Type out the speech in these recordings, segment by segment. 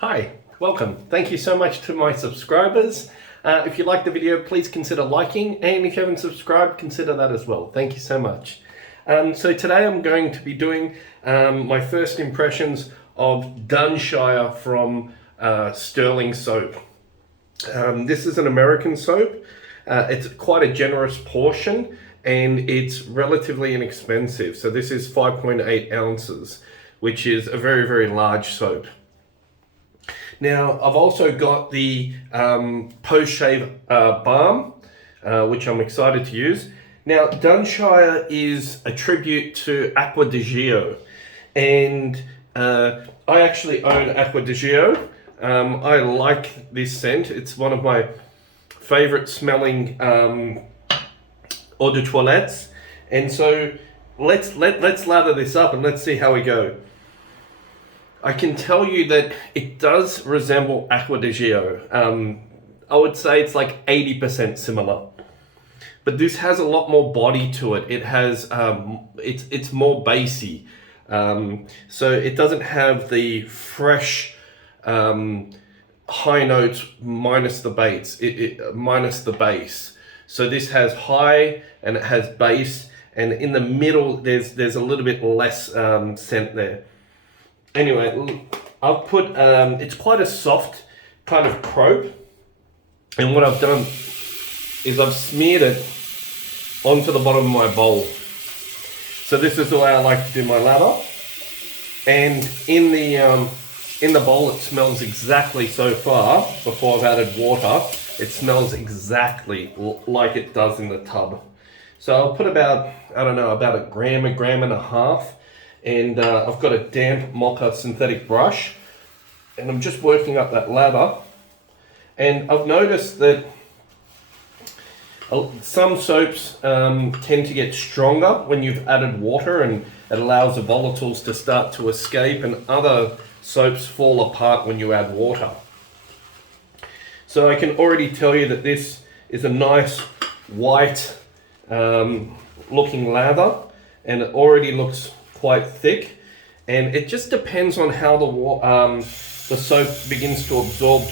Hi, welcome. Thank you so much to my subscribers. If you like the video, please consider liking, and if you haven't subscribed, consider that as well. Thank you so much. So today I'm going to be doing my first impressions of Dunshire from Sterling soap. This is an American soap. It's quite a generous portion and it's relatively inexpensive. So this is 5.8 ounces, which is a very, very large soap. Now, I've also got the post-shave balm, which I'm excited to use. Now, Dunshire is a tribute to Acqua di Gio, and I actually own Acqua di Gio. I like this scent. It's one of my favorite smelling eau de toilettes. And so let's lather this up and let's see how we go. I can tell you that it does resemble Acqua di Gio. I would say it's like 80% similar. But this has a lot more body to it. It has, it's more bassy. So it doesn't have the fresh high notes minus the bass. So this has high and it has bass, and in the middle there's a little bit less scent there. Anyway, I've put, it's quite a soft kind of crope, and what I've done is I've smeared it onto the bottom of my bowl. So this is the way I like to do my lather, and in the bowl it smells exactly, so far, before I've added water, it smells exactly like it does in the tub. So I'll put about, I don't know, about a gram and a half. And I've got a damp Moka synthetic brush, and I'm just working up that lather. And I've noticed that some soaps tend to get stronger when you've added water, and it allows the volatiles to start to escape, and other soaps fall apart when you add water. So I can already tell you that this is a nice white looking lather, and it already looks quite thick, and it just depends on how the soap begins to absorb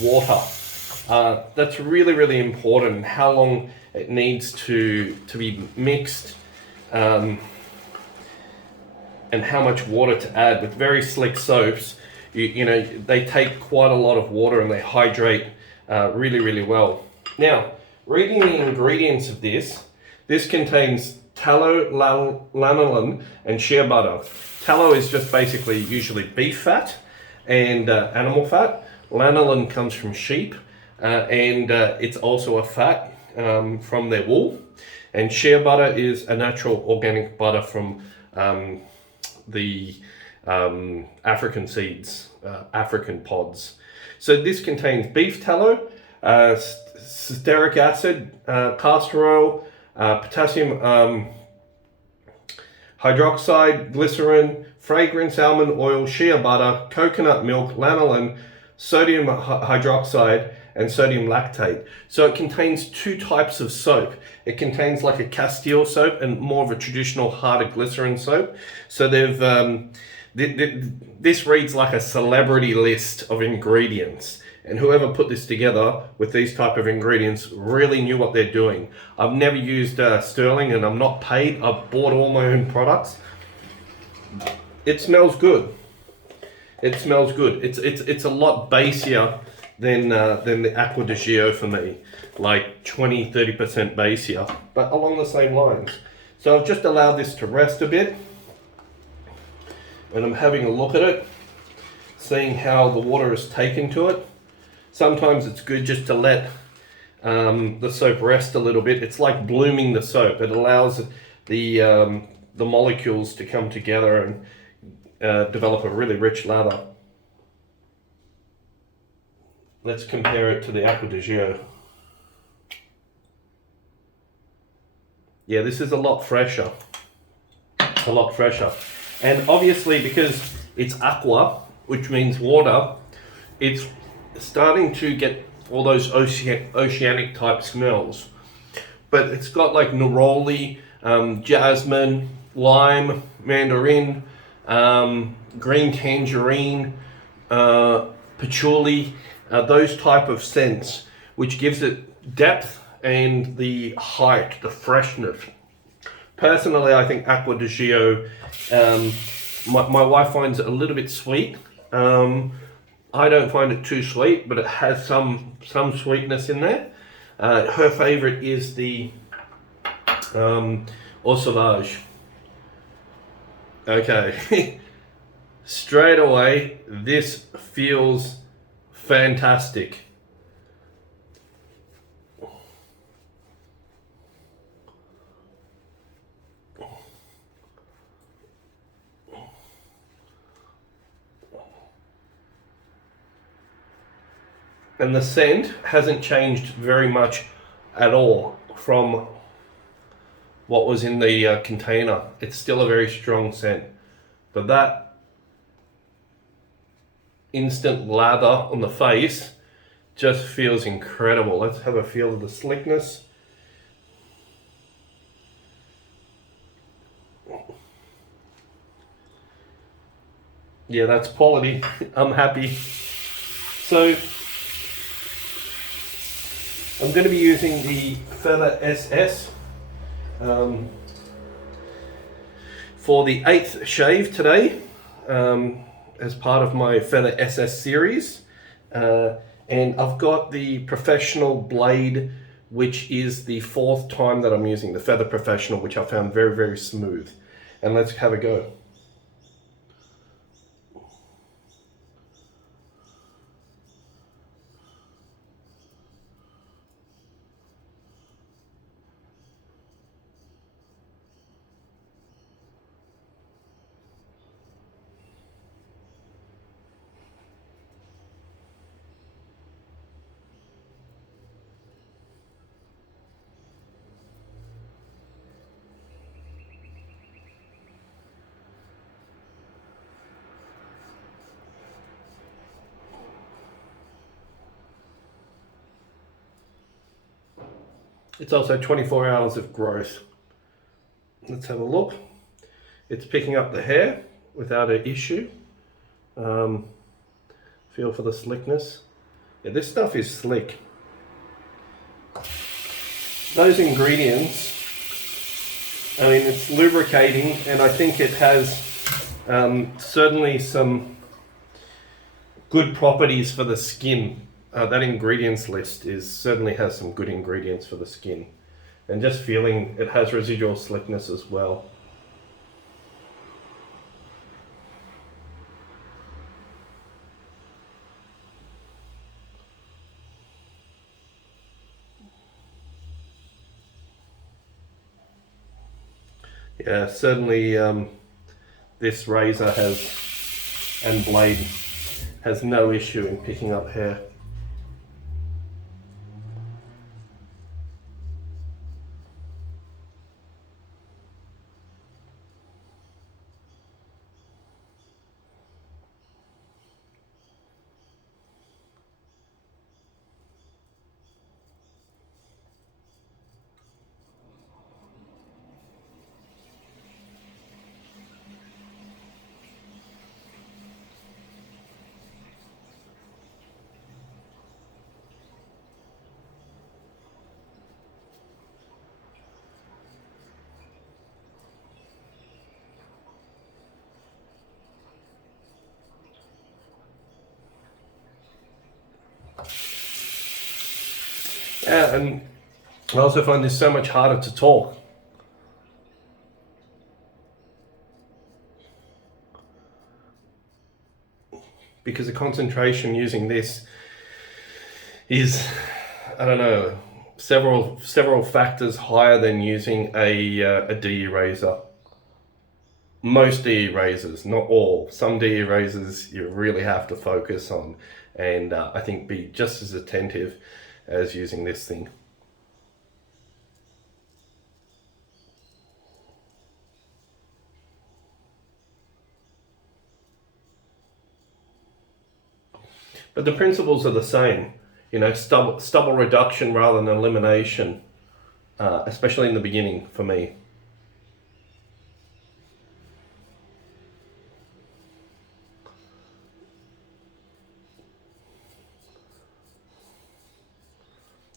water. That's really, really important, how long it needs to be mixed, and how much water to add. With very slick soaps, you know, they take quite a lot of water and they hydrate really, really well. Now, reading the ingredients of this contains tallow, lanolin, and shea butter. Tallow is just basically usually beef fat and animal fat. Lanolin comes from sheep, and it's also a fat from their wool. And shea butter is a natural organic butter from the African seeds, African pods. So this contains beef tallow, stearic acid, castor oil, potassium hydroxide, glycerin, fragrance almond oil, shea butter, coconut milk, lanolin, sodium hydroxide, and sodium lactate. So it contains two types of soap. It contains like a Castile soap and more of a traditional harder glycerin soap. So this reads like a celebrity list of ingredients. And whoever put this together with these type of ingredients really knew what they're doing. I've never used Sterling, and I'm not paid. I've bought all my own products. It smells good. It smells good. It's a lot bassier than the Acqua di Gio for me, like 20-30% bassier, but along the same lines. So I've just allowed this to rest a bit, and I'm having a look at it, seeing how the water is taken to it. Sometimes it's good just to let the soap rest a little bit. It's like blooming the soap. It allows the molecules to come together and develop a really rich lather. Let's compare it to the Acqua di Gio. Yeah, this is a lot fresher. A lot fresher. And obviously, because it's aqua, which means water, it's starting to get all those oceanic type smells, but it's got like neroli, jasmine, lime, mandarin, green tangerine, patchouli, those type of scents, which gives it depth and the height, the freshness. Personally, I think Acqua di Gio, my wife finds it a little bit sweet. I don't find it too sweet, but it has some sweetness in there. Her favorite is the Au Sauvage. Okay, straight away, this feels fantastic. And the scent hasn't changed very much at all from what was in the container. It's still a very strong scent, but that instant lather on the face just feels incredible. Let's have a feel of the slickness. Yeah, that's quality. I'm happy. So I'm going to be using the Feather SS for the 8th shave today, as part of my Feather SS series. And I've got the Professional blade, which is the 4th time that I'm using the Feather Professional, which I found very, very smooth. And let's have a go. It's also 24 hours of growth. Let's have a look. It's picking up the hair without an issue. Feel for the slickness. Yeah, this stuff is slick. Those ingredients, I mean, it's lubricating, and I think it has certainly some good properties for the skin. That ingredients list certainly has some good ingredients for the skin. And just feeling it has residual slickness as well. Yeah, certainly this razor and blade has no issue in picking up hair. Yeah, and I also find this so much harder to talk. Because the concentration using this is, I don't know, several factors higher than using a DE razor. Most DE razors, not all. Some DE razors you really have to focus on, and I think be just as attentive as using this thing. But the principles are the same, you know, stubble reduction rather than elimination, especially in the beginning for me.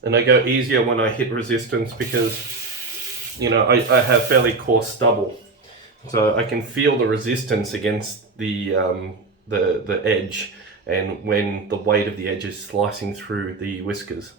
And I go easier when I hit resistance because, you know, I have fairly coarse stubble. So I can feel the resistance against the edge, and when the weight of the edge is slicing through the whiskers.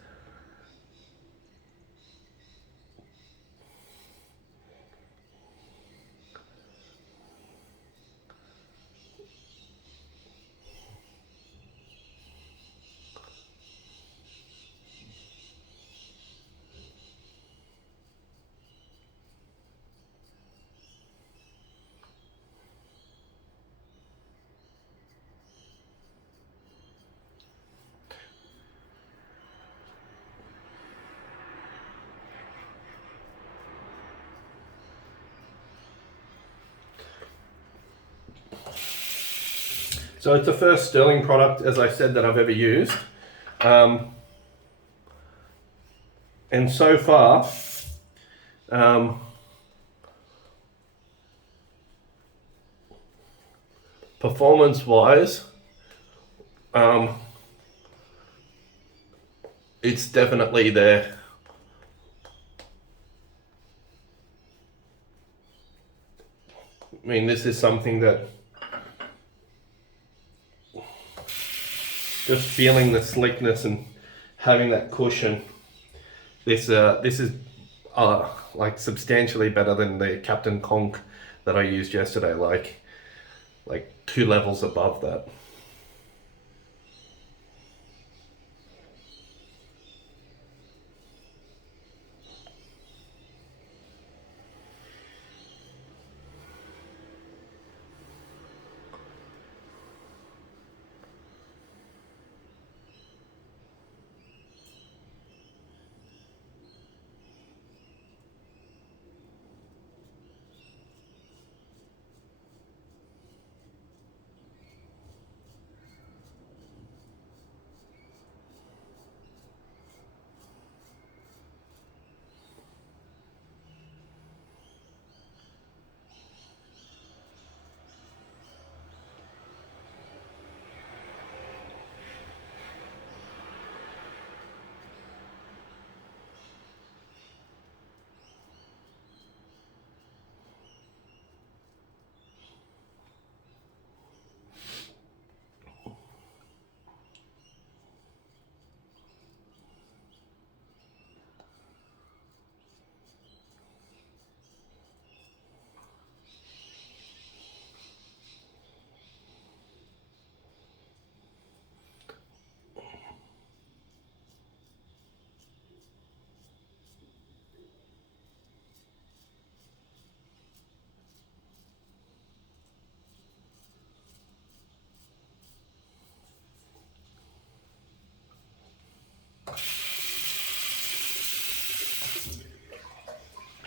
So it's the first sterling product, as I said, that I've ever used. And so far, performance-wise, it's definitely there. I mean, this is something that just feeling the slickness and having that cushion. This is like substantially better than the Captain Conk that I used yesterday. Like 2 levels above that.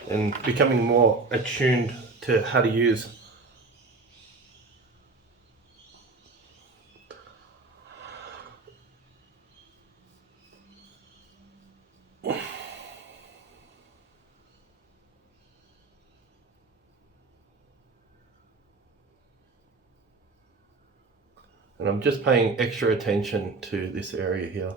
And becoming more attuned to how to use. And I'm just paying extra attention to this area here.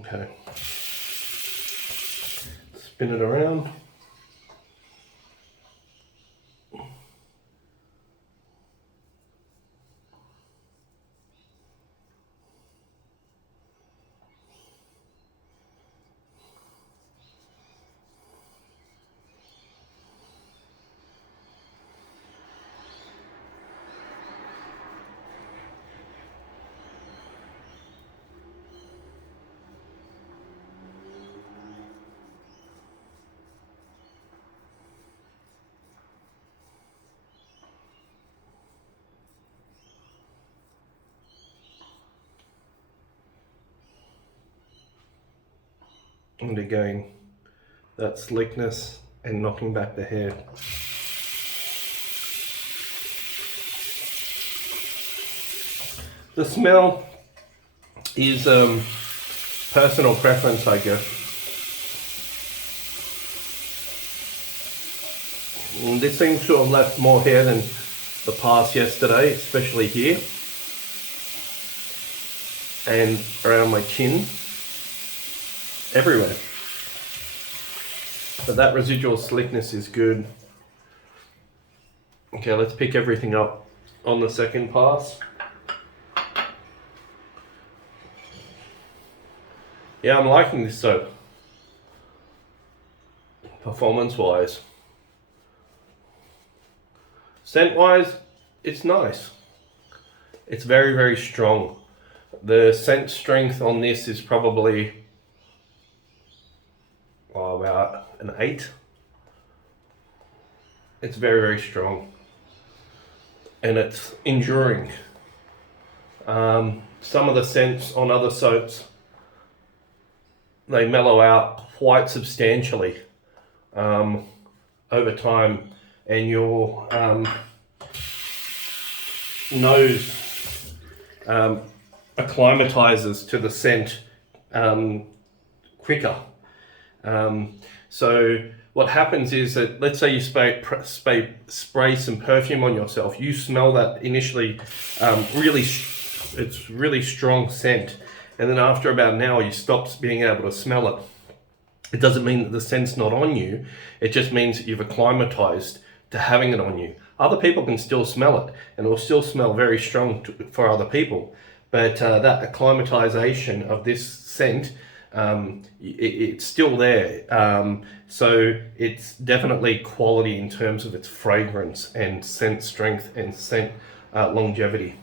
Okay. Spin it around. And again, that slickness and knocking back the hair. The smell is personal preference, I guess. And this seems to have left more hair than the past yesterday, especially here and around my chin, everywhere. But that residual slickness is good. Okay, let's pick everything up on the second pass. Yeah, I'm liking this soap. Performance-wise. Scent-wise, it's nice. It's very, very strong. The scent strength on this is probably about an 8. It's very, very strong. And it's enduring. Some of the scents on other soaps, they mellow out quite substantially over time, and your nose acclimatizes to the scent quicker. So what happens is that, let's say you spray some perfume on yourself, you smell that initially it's really strong scent, and then after about an hour you stop being able to smell it. It doesn't mean that the scent's not on you, it just means that you've acclimatized to having it on you. Other people can still smell it, and it will still smell very strong for other people, but that acclimatization of this scent, it's still there. So it's definitely quality in terms of its fragrance and scent strength and scent longevity.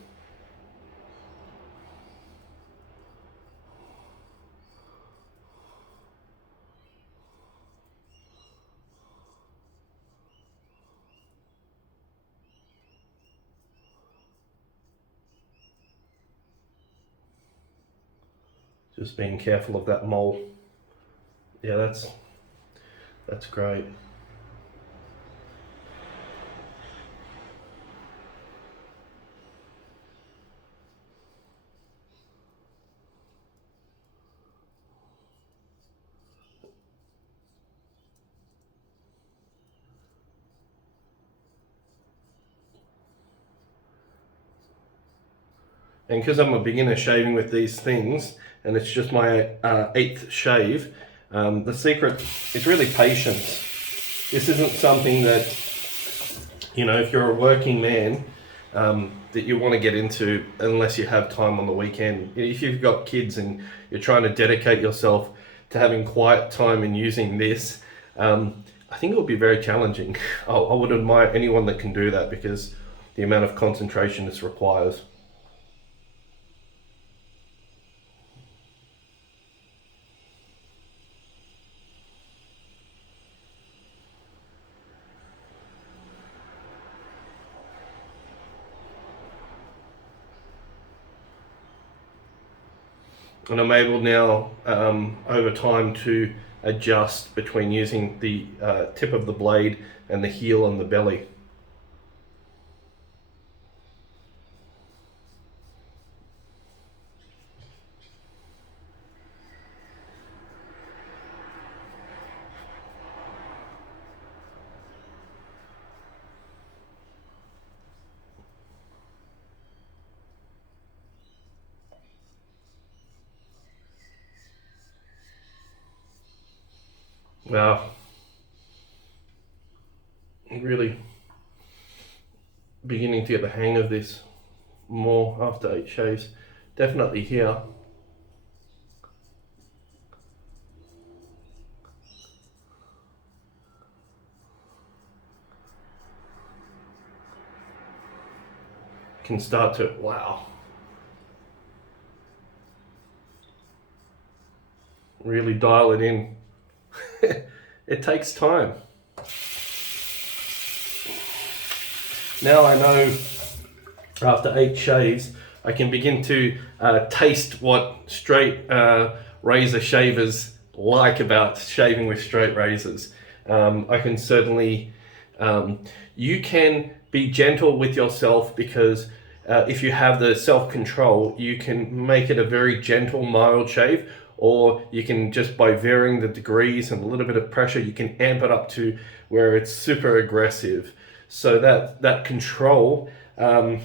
Just being careful of that mole. Yeah, that's great. And because I'm a beginner shaving with these things, and it's just my 8th shave, the secret is really patience. This isn't something that, if you're a working man, that you want to get into unless you have time on the weekend. If you've got kids and you're trying to dedicate yourself to having quiet time and using this, I think it would be very challenging. I would admire anyone that can do that, because the amount of concentration this requires. And I'm able now, over time, to adjust between using the tip of the blade and the heel and the belly. Wow, really beginning to get the hang of this more after 8 shaves. Definitely here. Can start to, wow, really dial it in. It takes time. Now I know, after 8 shaves, I can begin to taste what straight razor shavers like about shaving with straight razors. I can certainly, you can be gentle with yourself, because if you have the self-control, you can make it a very gentle, mild shave, or you can, just by varying the degrees and a little bit of pressure, you can amp it up to where it's super aggressive. So that control, I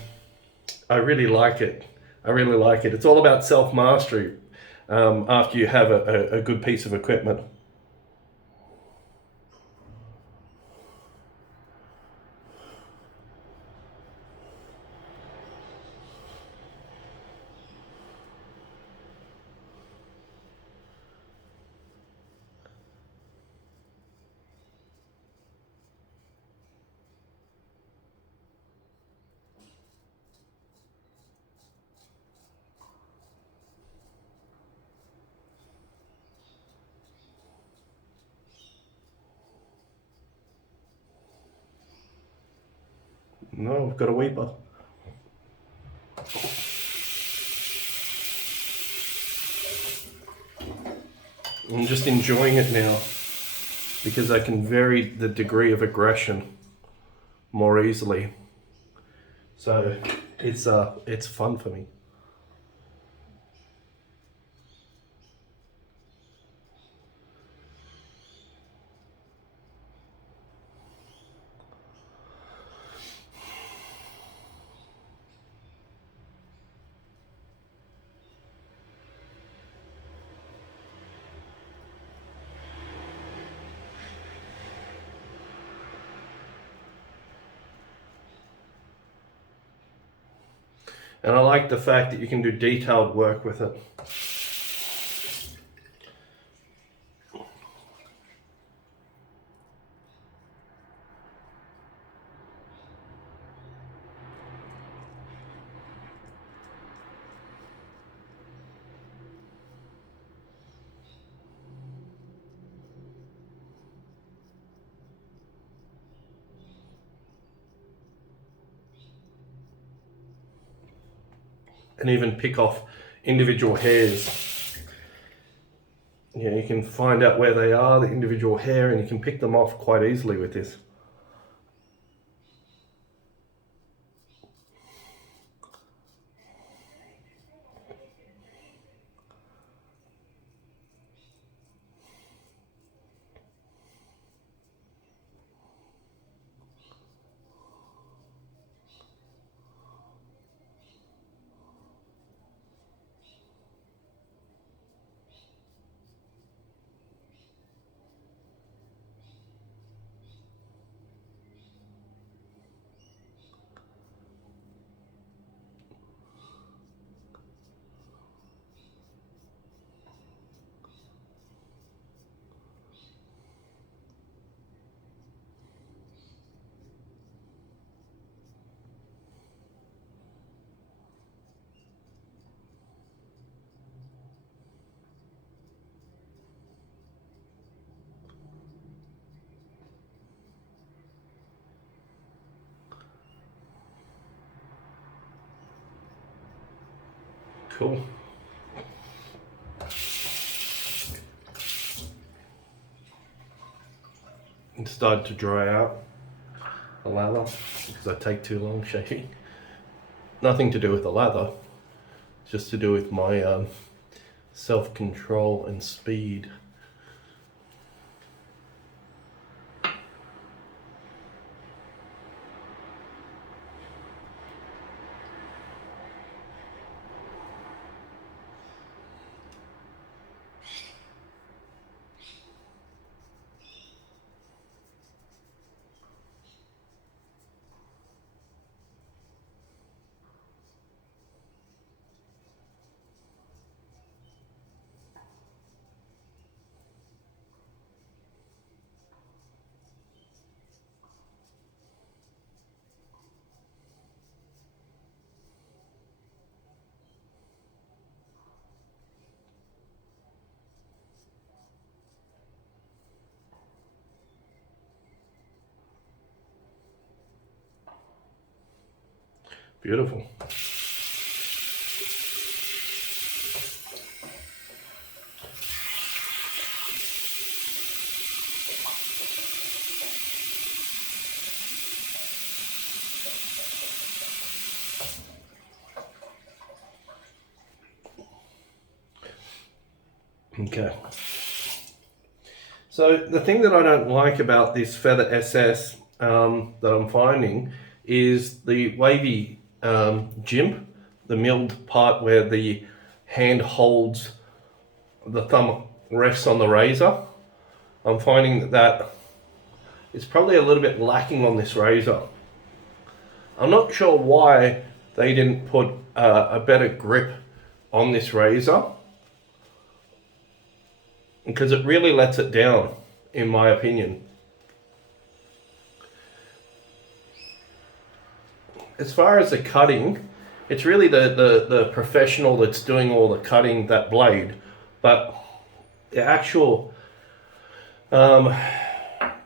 really like it. I really like it. It's all about self-mastery after you have a good piece of equipment. No, I've got a weeper. I'm just enjoying it now because I can vary the degree of aggression more easily. So it's fun for me. And I like the fact that you can do detailed work with it. And even pick off individual hairs. Yeah, you can find out where they are, the individual hair, and you can pick them off quite easily with this. Cool. It started to dry out the lather because I take too long shaving. Nothing to do with the lather, just to do with my self-control and speed. Beautiful. Okay. So the thing that I don't like about this Feather SS that I'm finding is the wavy jimp, the milled part where the hand holds, the thumb rests on the razor. I'm finding that it's probably a little bit lacking on this razor. I'm not sure why they didn't put a better grip on this razor, because it really lets it down, in my opinion. As far as the cutting, it's really the professional that's doing all the cutting, that blade. But the actual, how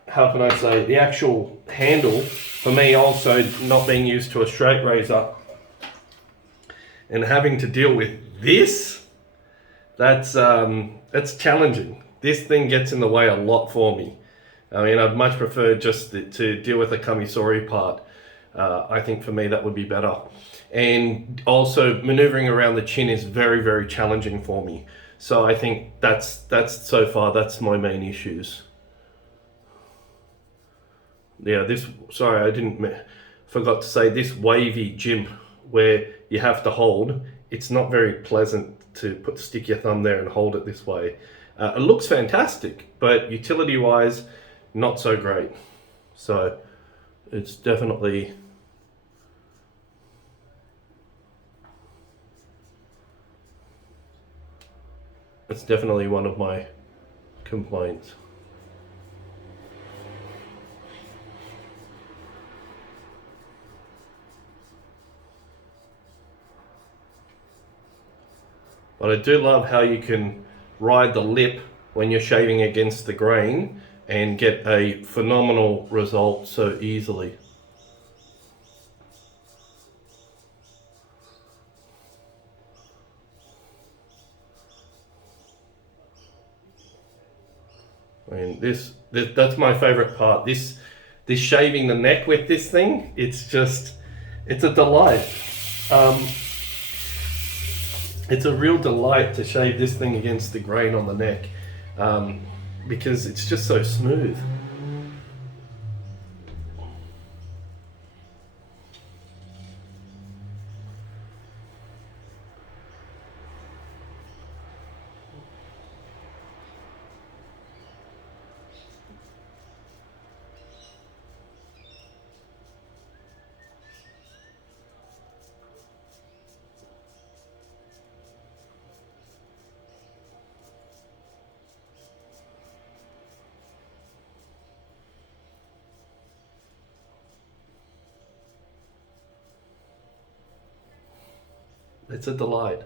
can I say, the actual handle, for me also, not being used to a straight razor and having to deal with this, that's challenging. This thing gets in the way a lot for me. I mean, I'd much prefer just to deal with the kamisori part. I think for me that would be better. And also maneuvering around the chin is very, very challenging for me. So I think that's so far, that's my main issues. Yeah, forgot to say, this wavy jimp where you have to hold, it's not very pleasant to stick your thumb there and hold it this way. It looks fantastic, but utility wise, not so great. So it's definitely one of my complaints. But I do love how you can ride the lip when you're shaving against the grain and get a phenomenal result so easily. I mean, that's my favorite part. This shaving the neck with this thing, it's a delight. It's a real delight to shave this thing against the grain on the neck, because it's just so smooth. It's a delight.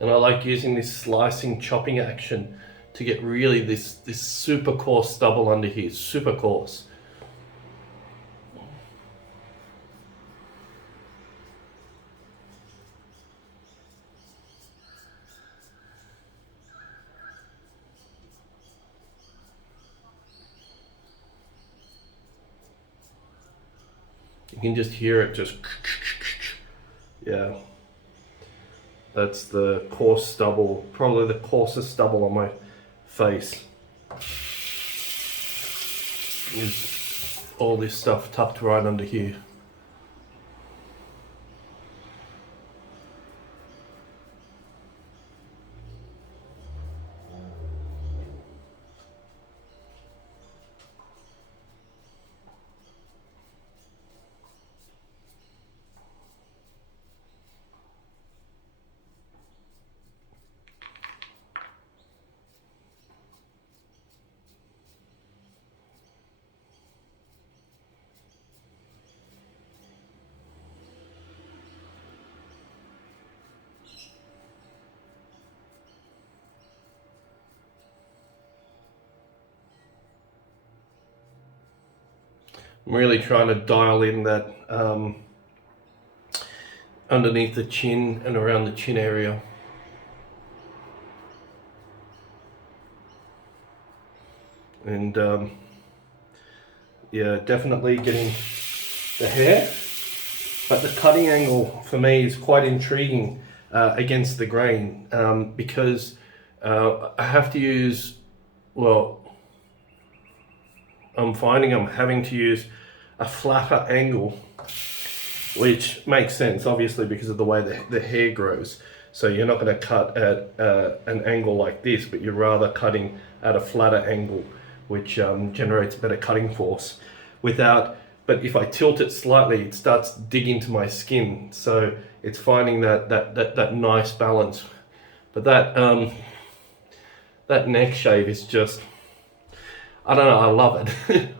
And I like using this slicing, chopping action to get really this super coarse stubble under here, super coarse. You can just hear it just, yeah. That's the coarse stubble, probably the coarsest stubble on my face. Is all this stuff tucked right under here. I'm really trying to dial in that underneath the chin and around the chin area. And yeah, definitely getting the hair. But the cutting angle for me is quite intriguing against the grain because I have to use, well, I'm finding I'm having to use a flatter angle, which makes sense obviously because of the way the hair grows. So you're not going to cut at an angle like this, but you're rather cutting at a flatter angle, which generates better cutting force without. But if I tilt it slightly, it starts to dig into my skin. So it's finding that nice balance. But that neck shave is just, I don't know, I love it.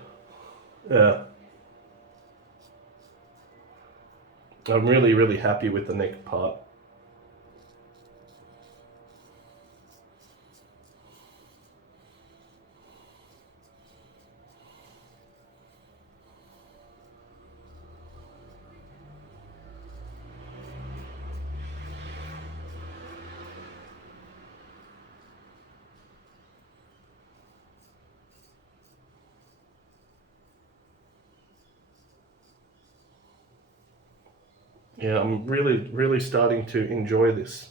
Yeah. I'm really, really happy with the neck part. Yeah, I'm really, really starting to enjoy this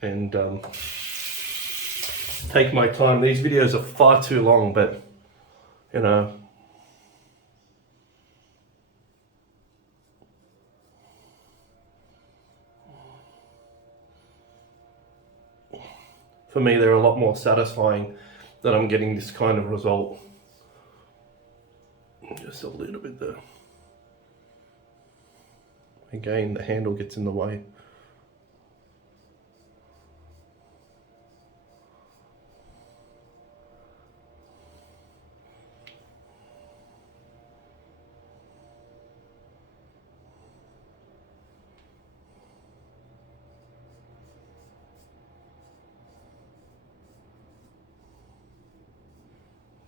and take my time. These videos are far too long, but you know, for me, they're a lot more satisfying that I'm getting this kind of result. Just a little bit there. Again, the handle gets in the way.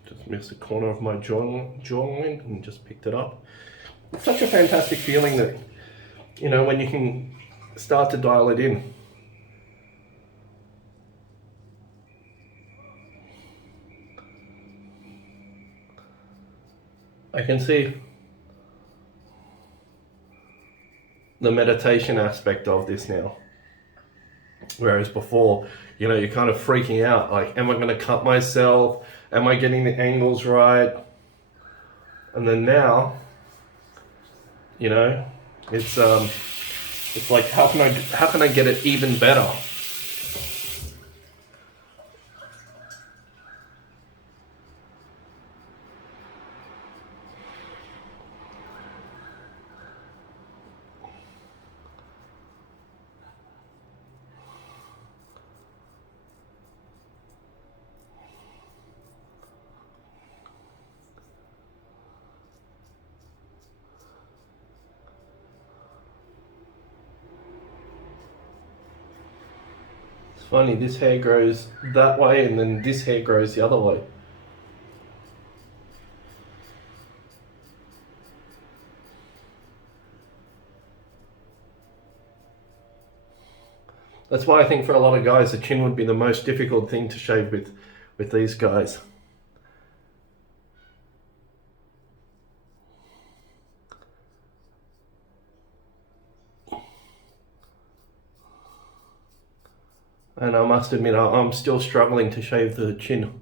Just missed the corner of my jawline and just picked it up. It's such a fantastic feeling that, you know, when you can start to dial it in. I can see the meditation aspect of this now. Whereas before, you know, you're kind of freaking out, like, am I going to cut myself? Am I getting the angles right? And then now, you know, it's like, how can I get it even better? It's funny, this hair grows that way and then this hair grows the other way. That's why I think for a lot of guys, the chin would be the most difficult thing to shave with these guys. And I must admit, I'm still struggling to shave the chin.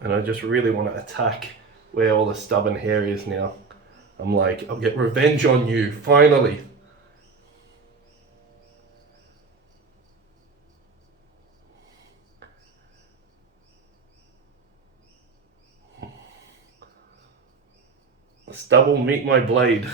And I just really want to attack where all the stubborn hair is now. I'm like, I'll get revenge on you, finally. Stubble, meet my blade.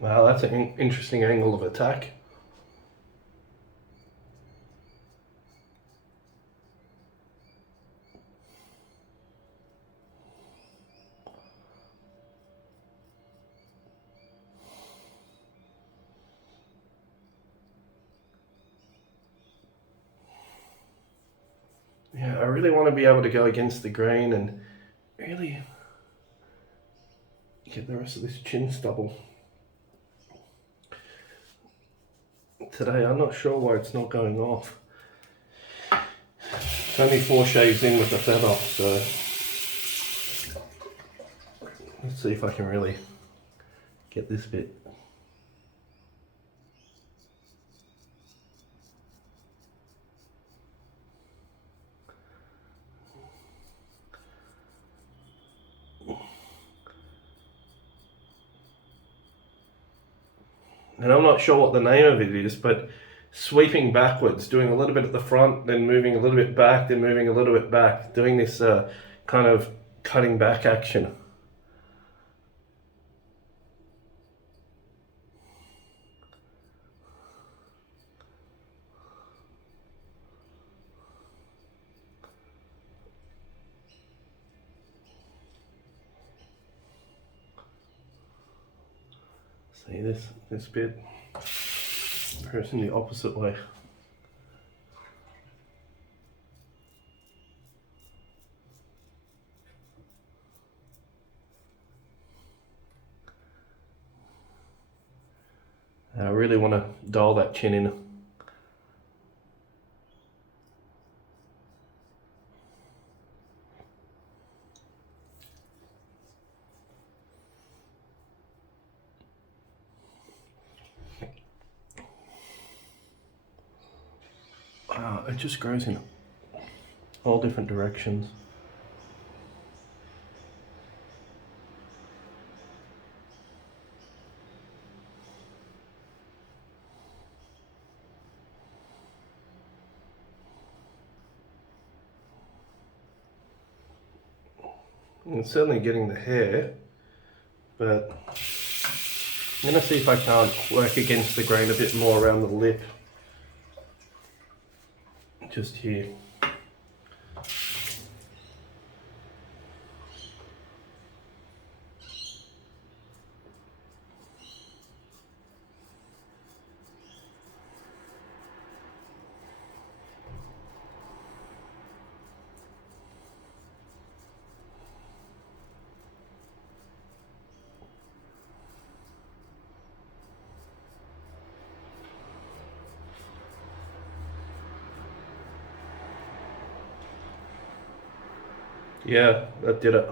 Wow, that's an interesting angle of attack. Yeah, I really want to be able to go against the grain and really get the rest of this chin stubble. Today, I'm not sure why it's not going off. It's only 4 shaves in with the feather, so let's see if I can really get this bit. And I'm not sure what the name of it is, but sweeping backwards, doing a little bit at the front, then moving a little bit back, then moving a little bit back, doing this kind of cutting back action. See this bit? Goes in the opposite way. And I really want to dial that chin in. It just grows in all different directions. And certainly getting the hair, but I'm going to see if I can't work against the grain a bit more around the lip. Just here. Yeah, that did it.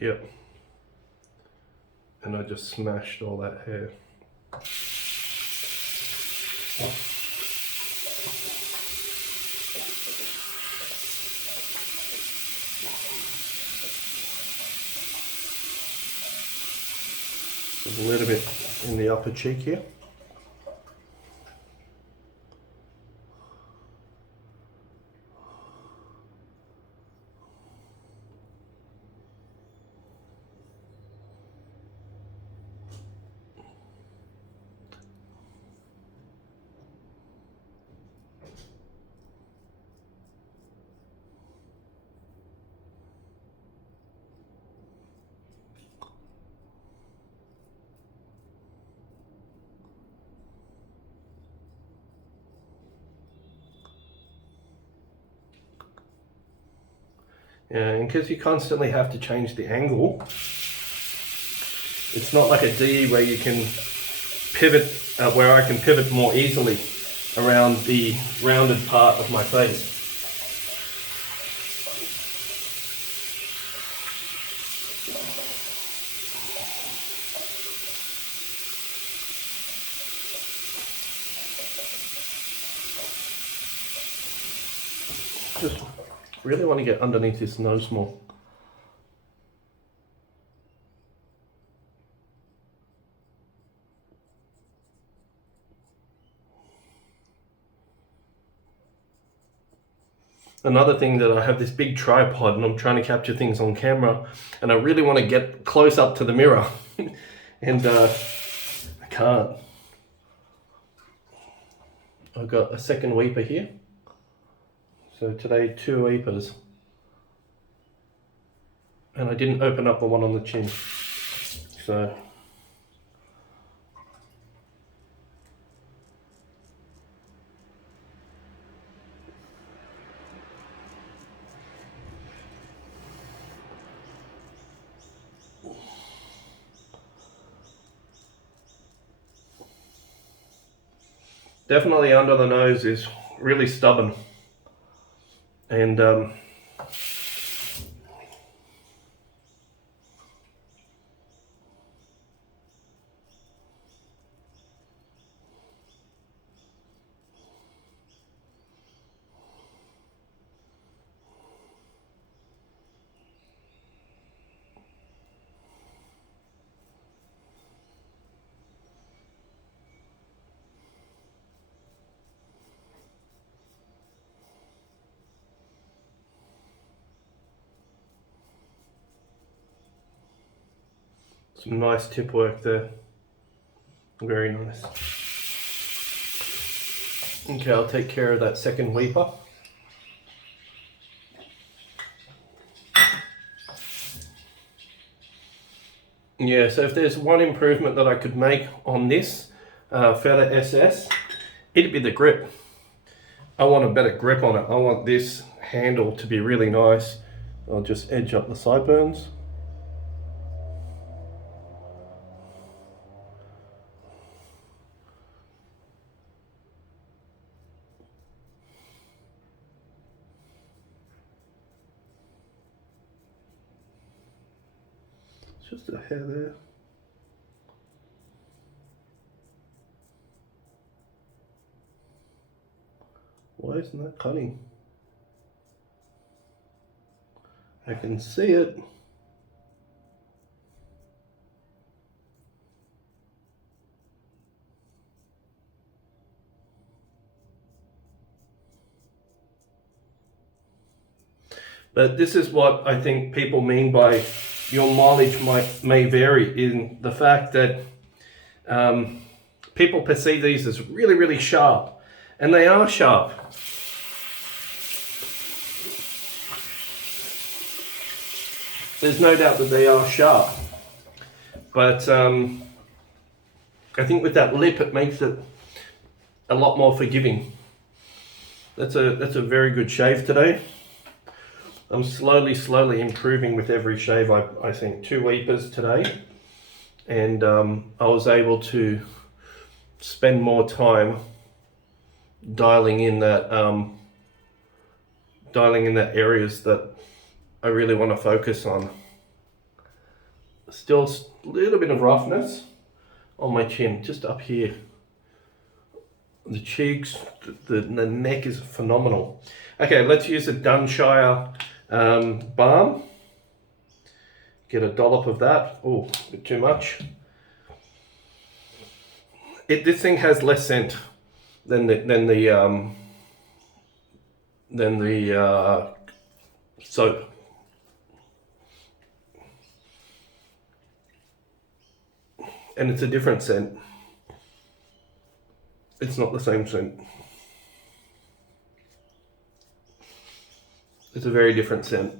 Yep. And I just smashed all that hair. A little bit in the upper cheek here. And because you constantly have to change the angle, it's not like a D where you can pivot, where I can pivot more easily around the rounded part of my face. Just really want to get underneath this nose more. Another thing that I have this big tripod and I'm trying to capture things on camera and I really want to get close up to the mirror and I can't. I've got a second weeper here. So today 2 weepers. And I didn't open up the one on the chin. So definitely under the nose is really stubborn, and some nice tip work there. Very nice. Okay, I'll take care of that second weeper. Yeah, so if there's one improvement that I could make on this Feather SS, it'd be the grip. I want a better grip on it. I want this handle to be really nice. I'll just edge up the sideburns. Just a hair there. Why isn't that cutting? I can see it. But this is what I think people mean by your mileage may vary, in the fact that people perceive these as really, really sharp, and they are sharp. There's no doubt that they are sharp, but I think with that lip it makes it a lot more forgiving. That's a very good shave today. I'm slowly improving with every shave. I think 2 weepers today, and I was able to spend more time dialing in that areas that I really want to focus on. Still a little bit of roughness on my chin, just up here. The cheeks, the neck is phenomenal. Okay, let's use a Dunshire balm. Get a dollop of that. Oh, a bit too much. This thing has less scent than the soap. And it's a different scent. It's not the same scent. It's a very different scent.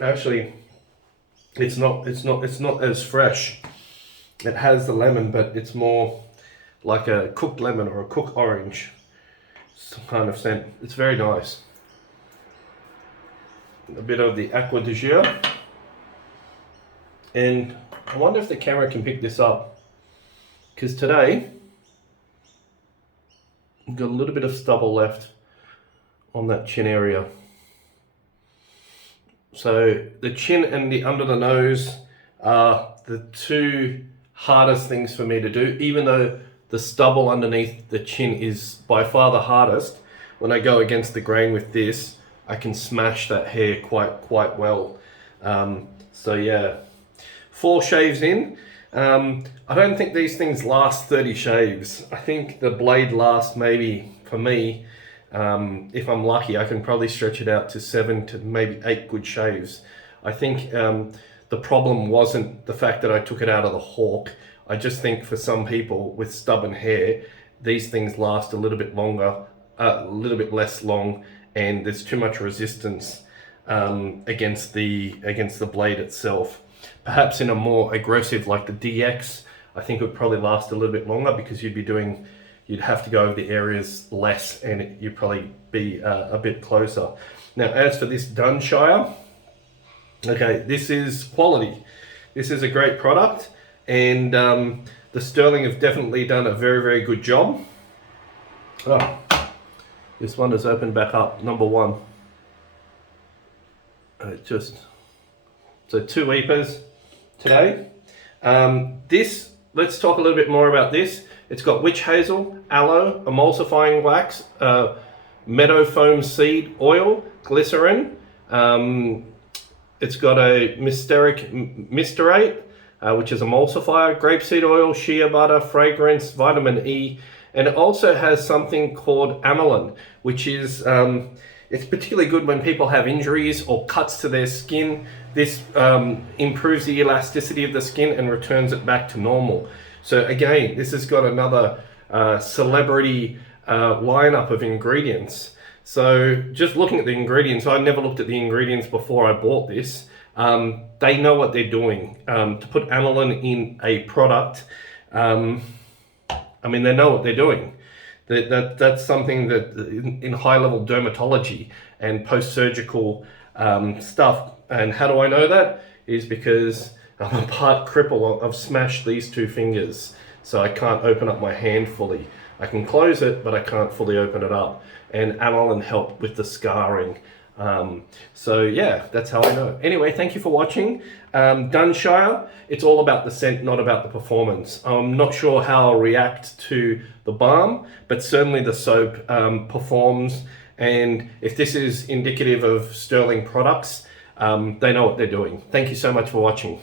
Actually, it's not as fresh. It has the lemon, but it's more like a cooked lemon or a cooked orange kind of scent. It's very nice. A bit of the Aqua de Jour. And I wonder if the camera can pick this up, because today I've got a little bit of stubble left on that chin area. So the chin and the under the nose are the two hardest things for me to do, even though the stubble underneath the chin is by far the hardest. When I go against the grain with this, I can smash that hair quite well. So yeah, 4 shaves in. I don't think these things last 30 shaves. I think the blade lasts maybe, for me, if I'm lucky, I can probably stretch it out to 7 to maybe 8 good shaves. I think the problem wasn't the fact that I took it out of the hawk. I just think for some people with stubborn hair, these things last a little bit longer, a little bit less long, and there's too much resistance against the blade itself. Perhaps in a more aggressive like the DX, I think it would probably last a little bit longer because you'd have to go over the areas less and you'd probably be a bit closer. Now, as for this Dunshire, okay, this is quality. This is a great product, and the Sterling have definitely done a very good job. Oh, this one has opened back up, number 1. So 2 weepers today. Let's talk a little bit more about this. It's got witch hazel, aloe, emulsifying wax, meadow foam seed oil, glycerin. It's got a mysterate, which is emulsifier, grapeseed oil, shea butter, fragrance, vitamin E, and it also has something called aniline, which is it's particularly good when people have injuries or cuts to their skin. This improves the elasticity of the skin and returns it back to normal. So again, this has got another celebrity lineup of ingredients. So just looking at the ingredients, I never looked at the ingredients before I bought this. They know what they're doing. To put aniline in a product, I mean, they know what they're doing. That's something that in high-level dermatology and post-surgical stuff. And how do I know that? Is because I'm a part cripple. I've smashed these 2 fingers, so I can't open up my hand fully. I can close it, but I can't fully open it up. And aniline helped with the scarring. So yeah, that's how I know. Anyway, thank you for watching. Dunshire, it's all about the scent, not about the performance. I'm not sure how I'll react to the balm, but certainly the soap performs. And if this is indicative of Sterling products, they know what they're doing. Thank you so much for watching.